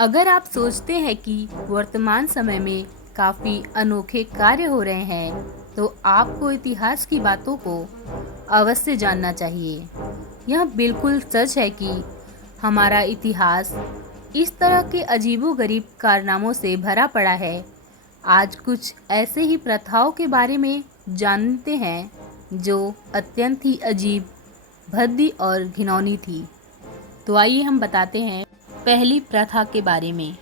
अगर आप सोचते हैं कि वर्तमान समय में काफ़ी अनोखे कार्य हो रहे हैं, तो आपको इतिहास की बातों को अवश्य जानना चाहिए। यह बिल्कुल सच है कि हमारा इतिहास इस तरह के अजीबोगरीब कारनामों से भरा पड़ा है। आज कुछ ऐसे ही प्रथाओं के बारे में जानते हैं जो अत्यंत ही अजीब, भद्दी और घिनौनी थी। तो आइए हम बताते हैं पहली प्रथा के बारे में।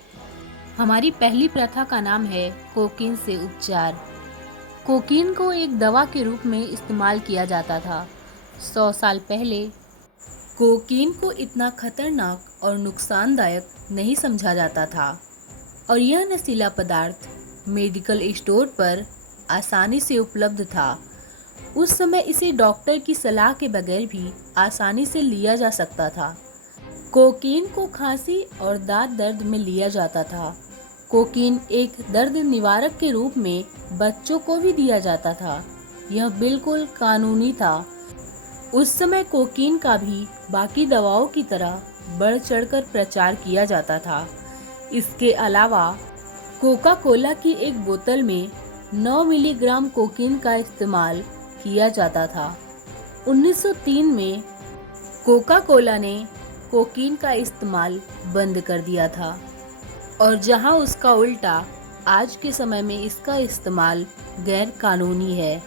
हमारी पहली प्रथा का नाम है कोकीन से उपचार। कोकीन को एक दवा के रूप में इस्तेमाल किया जाता था। 100 साल पहले कोकीन को इतना खतरनाक और नुकसानदायक नहीं समझा जाता था और यह नशीला पदार्थ मेडिकल स्टोर पर आसानी से उपलब्ध था। उस समय इसे डॉक्टर की सलाह के बगैर भी आसानी से लिया जा सकता था। कोकीन को खांसी और दांत दर्द में लिया जाता था। कोकीन एक दर्द निवारक के रूप में बच्चों को भी दिया जाता था। यह बिल्कुल कानूनी था। उस समय कोकीन का भी बाकी दवाओं की तरह बढ़ चढ़कर प्रचार किया जाता था। इसके अलावा कोका कोला की एक बोतल में 9 मिलीग्राम कोकीन का इस्तेमाल किया जाता था। 1903 में कोका कोला ने कोकीन का इस्तेमाल बंद कर दिया था और जहां उसका उल्टा आज के समय में इसका इस्तेमाल गैर कानूनी है।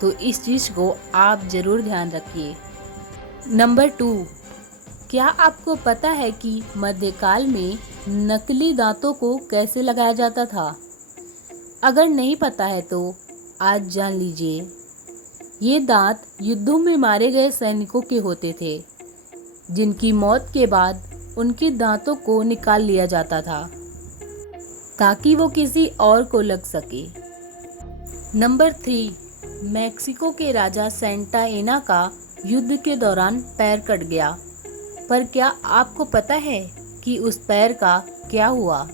तो इस चीज़ को आप ज़रूर ध्यान रखिए। नंबर 2, क्या आपको पता है कि मध्यकाल में नकली दांतों को कैसे लगाया जाता था? अगर नहीं पता है तो आज जान लीजिए। ये दांत युद्धों में मारे गए सैनिकों के होते थे, जिनकी मौत के बाद उनके दांतों को निकाल लिया जाता था ताकि वो किसी और को लग सके। नंबर 3, मैक्सिको के राजा सेंटा एना का युद्ध के दौरान पैर कट गया, पर क्या आपको पता है कि उस पैर का क्या हुआ?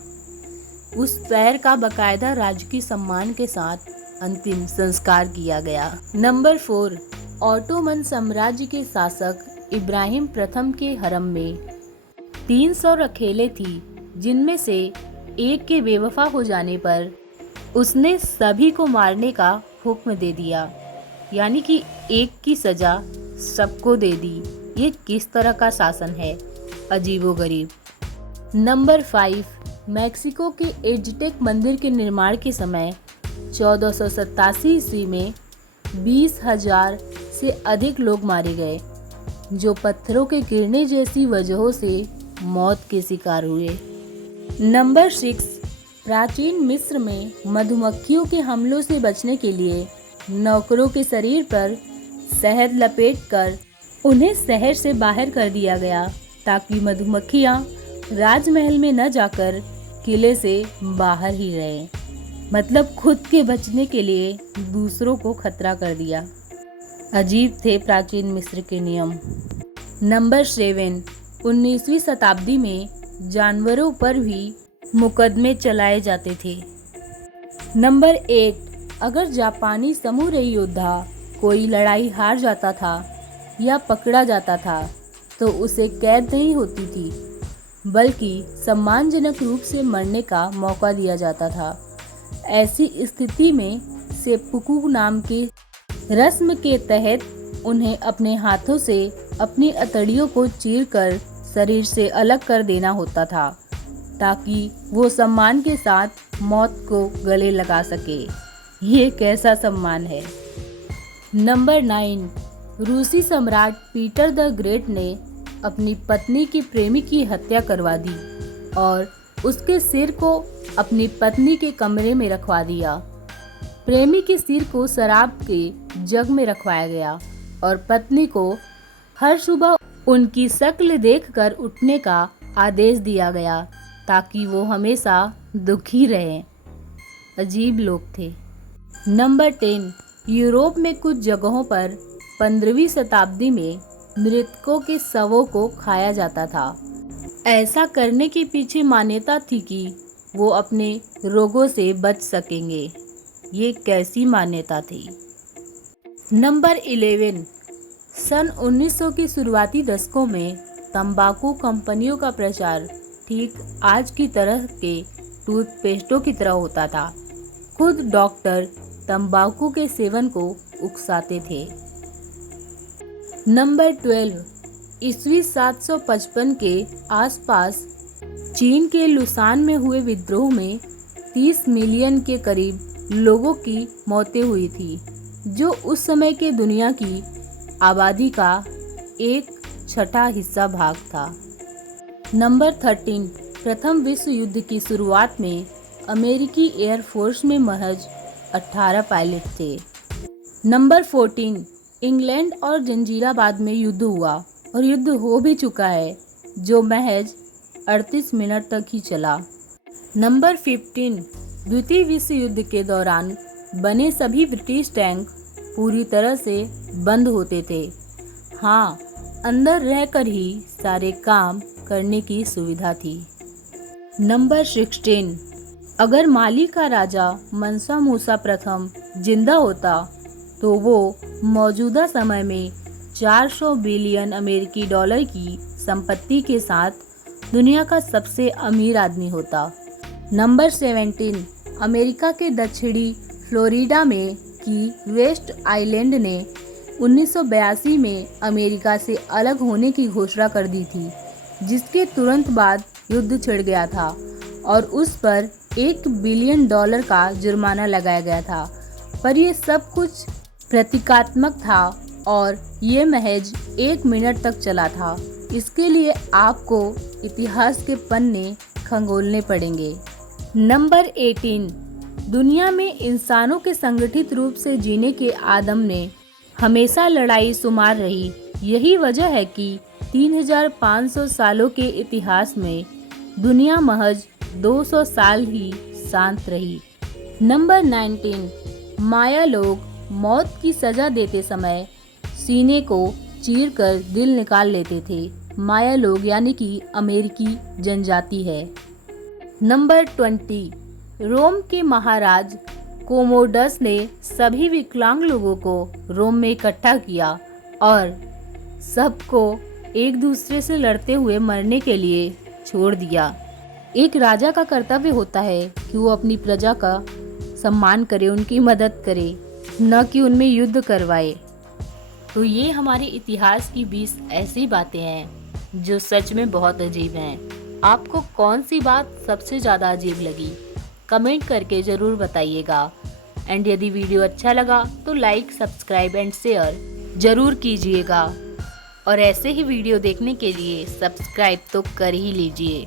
उस पैर का बकायदा राजकीय सम्मान के साथ अंतिम संस्कार किया गया। नंबर 4, ऑटोमन साम्राज्य के शासक इब्राहिम प्रथम के हरम में 300 रखेले थी, जिनमें से एक के बेवफा हो जाने पर उसने सभी को मारने का हुक्म दे दिया, यानी कि एक की सजा सबको दे दी। ये किस तरह का शासन है? अजीबोगरीब। नंबर 5, मैक्सिको के एज़टेक मंदिर के निर्माण के समय 1487 ईस्वी में 20,000 से अधिक लोग मारे गए, जो पत्थरों के गिरने जैसी वजहों से मौत के शिकार हुए। नंबर 6, प्राचीन मिस्र में मधुमक्खियों के हमलों से बचने के लिए नौकरों के शरीर पर शहद लपेटकर उन्हें शहर से बाहर कर दिया गया, ताकि मधुमक्खियां राजमहल में न जाकर किले से बाहर ही रहें। मतलब खुद के बचने के लिए दूसरों को खतरा कर दिया। अजीब थे प्राचीन मिस्र के नियम। नंबर 7, 19वीं शताब्दी में जानवरों पर भी मुकदमे चलाए जाते थे। नंबर 8, अगर जापानी समुराई योद्धा कोई लड़ाई हार जाता था या पकड़ा जाता था, तो उसे कैद नहीं होती थी, बल्कि सम्मानजनक रूप से मरने का मौका दिया जाता था। ऐसी स्थिति में सेप्पुकु नाम की रस्म के तहत उन्हें अपने हाथों से अपनी अतड़ियों को चीरकर शरीर से अलग कर देना होता था, ताकि वो सम्मान के साथ मौत को गले लगा सके। ये कैसा सम्मान है? नंबर 9, रूसी सम्राट पीटर द ग्रेट ने अपनी पत्नी की प्रेमी की हत्या करवा दी और उसके सिर को अपनी पत्नी के कमरे में रखवा दिया। प्रेमी के सिर को शराब के जग में रखवाया गया और पत्नी को हर सुबह उनकी शक्ल देखकर उठने का आदेश दिया गया, ताकि वो हमेशा दुखी रहें। अजीब लोग थे। नंबर 10, यूरोप में कुछ जगहों पर 15वीं शताब्दी में मृतकों के शवों को खाया जाता था। ऐसा करने के पीछे मान्यता थी कि वो अपने रोगों से बच सकेंगे। ये कैसी मान्यता थी? नंबर 11, सन 1900 के शुरुआती दशकों में तंबाकू कंपनियों का प्रचार ठीक आज की तरह के टूथपेस्टों की तरह होता था। खुद डॉक्टर तंबाकू के सेवन को उकसाते थे। नंबर 12, ईस्वी 755 के आसपास चीन के लुसान में हुए विद्रोह में 30 मिलियन के करीब लोगों की मौतें हुई थी, जो उस समय के दुनिया की आबादी का 1/6 हिस्सा भाग था। नंबर 13, प्रथम विश्व युद्ध की शुरुआत में अमेरिकी एयरफोर्स में महज 18 पायलट थे। नंबर 14, इंग्लैंड और जंजीराबाद में युद्ध हुआ और युद्ध हो भी चुका है, जो महज 38 मिनट तक ही चला। नंबर 15, द्वितीय विश्व युद्ध के दौरान बने सभी ब्रिटिश टैंक पूरी तरह से बंद होते थे। हाँ, अंदर रहकर ही सारे काम करने की सुविधा थी। नंबर 16, अगर माली का राजा मंसा मूसा प्रथम जिंदा होता तो वो मौजूदा समय में 400 बिलियन अमेरिकी डॉलर की संपत्ति के साथ दुनिया का सबसे अमीर आदमी होता। नंबर 17, अमेरिका के दक्षिणी फ्लोरिडा में की वेस्ट आइलैंड ने 1982 में अमेरिका से अलग होने की घोषणा कर दी थी, जिसके तुरंत बाद युद्ध छिड़ गया था और उस पर $1 बिलियन का जुर्माना लगाया गया था। पर यह सब कुछ प्रतीकात्मक था और ये महज 1 मिनट तक चला था। इसके लिए आपको इतिहास के पन्ने खंगोलने पड़ेंगे। नंबर 18, दुनिया में इंसानों के संगठित रूप से जीने के आदम ने हमेशा लड़ाई शुमार रही। यही वजह है कि 3500 सालों के इतिहास में दुनिया महज 200 साल ही शांत रही। नंबर 19, माया लोग मौत की सजा देते समय सीने को चीरकर दिल निकाल लेते थे। माया लोग यानी कि अमेरिकी जनजाति है। नंबर 20, रोम के महाराज कोमोडस ने सभी विकलांग लोगों को रोम में इकट्ठा किया और सबको एक दूसरे से लड़ते हुए मरने के लिए छोड़ दिया। एक राजा का कर्तव्य होता है कि वो अपनी प्रजा का सम्मान करे, उनकी मदद करे, न कि उनमें युद्ध करवाए। तो ये हमारे इतिहास की 20 ऐसी बातें हैं जो सच में बहुत अजीब हैं। आपको कौन सी बात सबसे ज़्यादा अजीब लगी? कमेंट करके ज़रूर बताइएगा। एंड यदि वीडियो अच्छा लगा तो लाइक, सब्सक्राइब एंड शेयर ज़रूर कीजिएगा। और ऐसे ही वीडियो देखने के लिए सब्सक्राइब तो कर ही लीजिए।